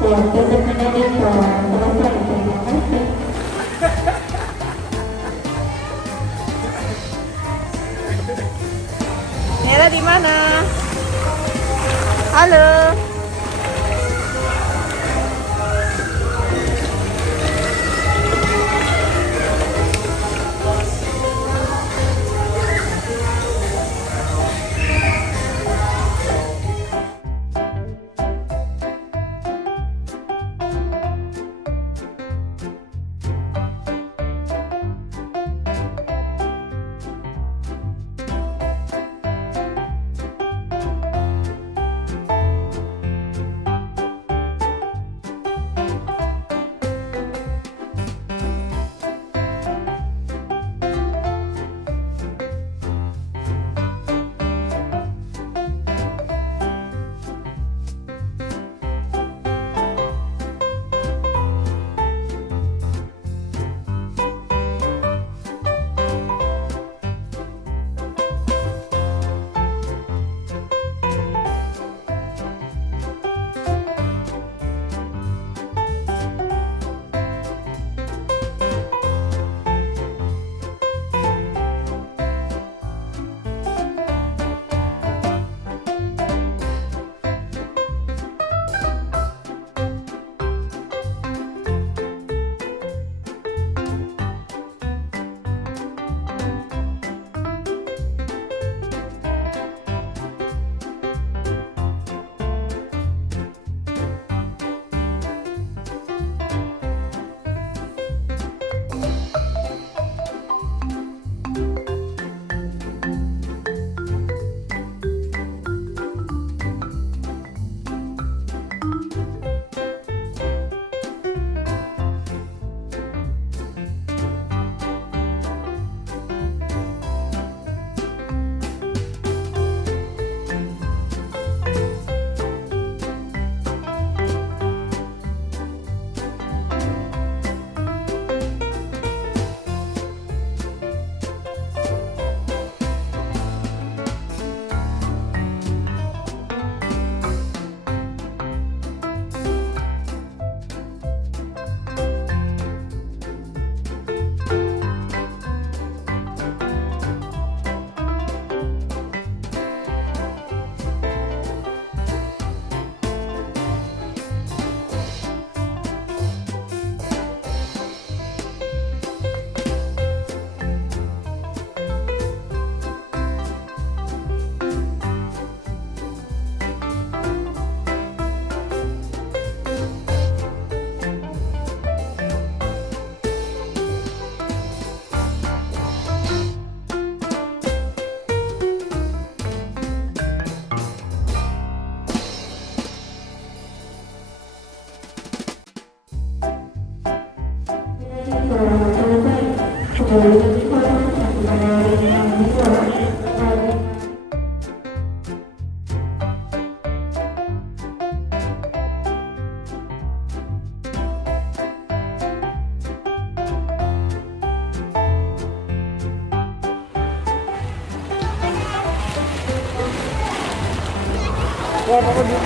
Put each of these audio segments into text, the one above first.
Ya, tetap menjadi selesai. Terima kasih. Nela di mana? Halo. Ya, aku dulu.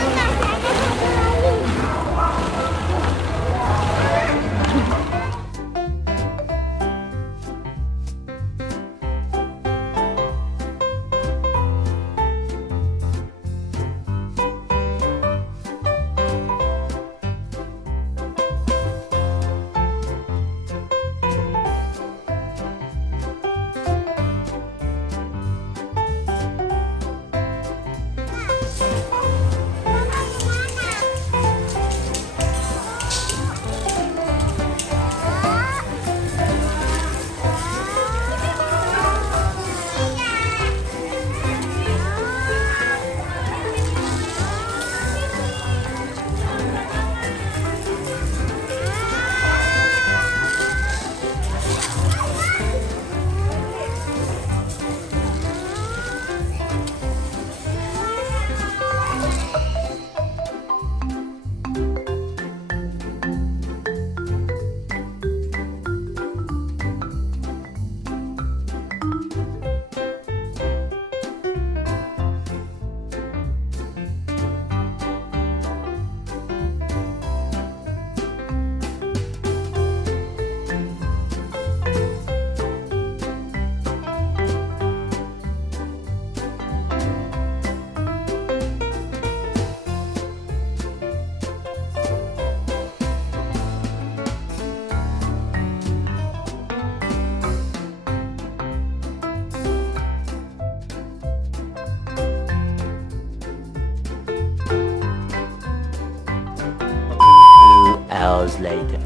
hours later.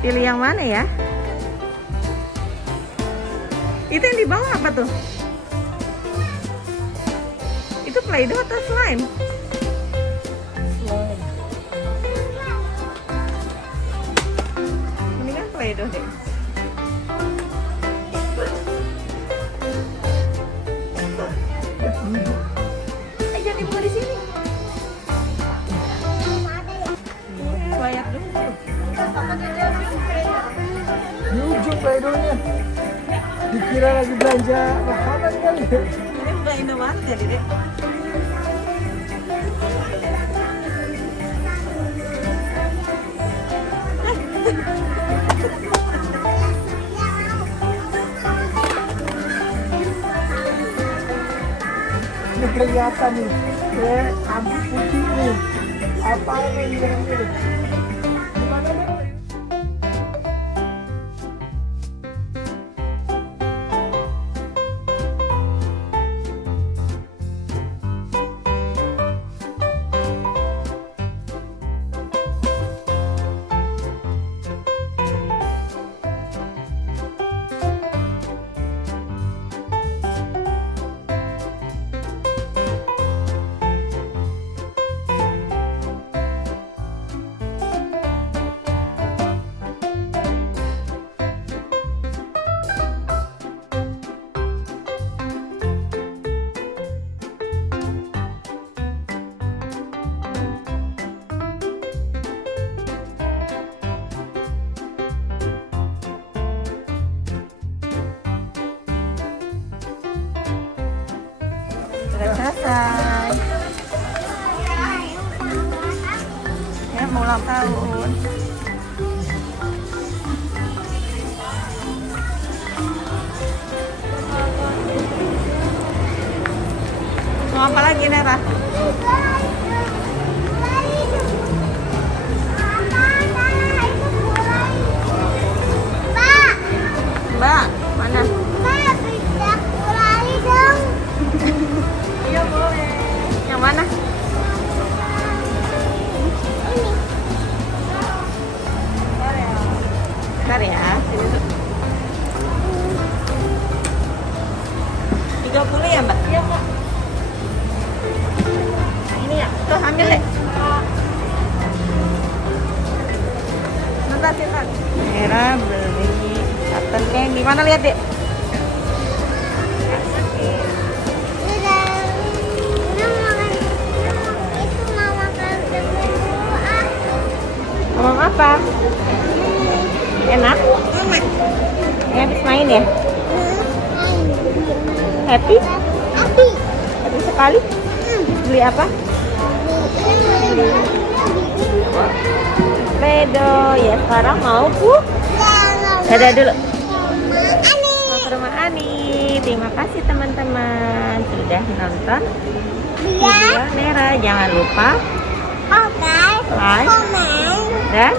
Pilih yang mana ya? Itu yang di bawah apa tuh? Itu Play-Doh atau slime? Mendingan Play-Doh deh. Jangan dibuka di sini. Bayar dulu. Di ujung Play-Doh-nya. Dikira lagi belanja makanan kali ya. Ini udah Indomaret jadi deh. Ini kelihatan nih. Kayak abu putih nih. Apa ini yang ini? Gimana deh? Sudah selesai. Ya, mau ulang tahun. Mau apa lagi, Nera? Mbak, mana? Iya boleh. Yang mana? Bentar ya. Sini tuh. 30 ya, Mbak? Iya, Mbak. Nah, ini ya. Tuh, ambil deh. Bentar, bentar. Merah beli cotton candy. Mana lihat, Dek? Ngomong apa? Enak? Ini habis main ya? Happy? Happy sekali? Beli apa? Play-Doh. Ya sekarang mau dadah dulu. Mau ke rumah Ani. Terima kasih teman-teman sudah nonton video Nera. Jangan lupa like dan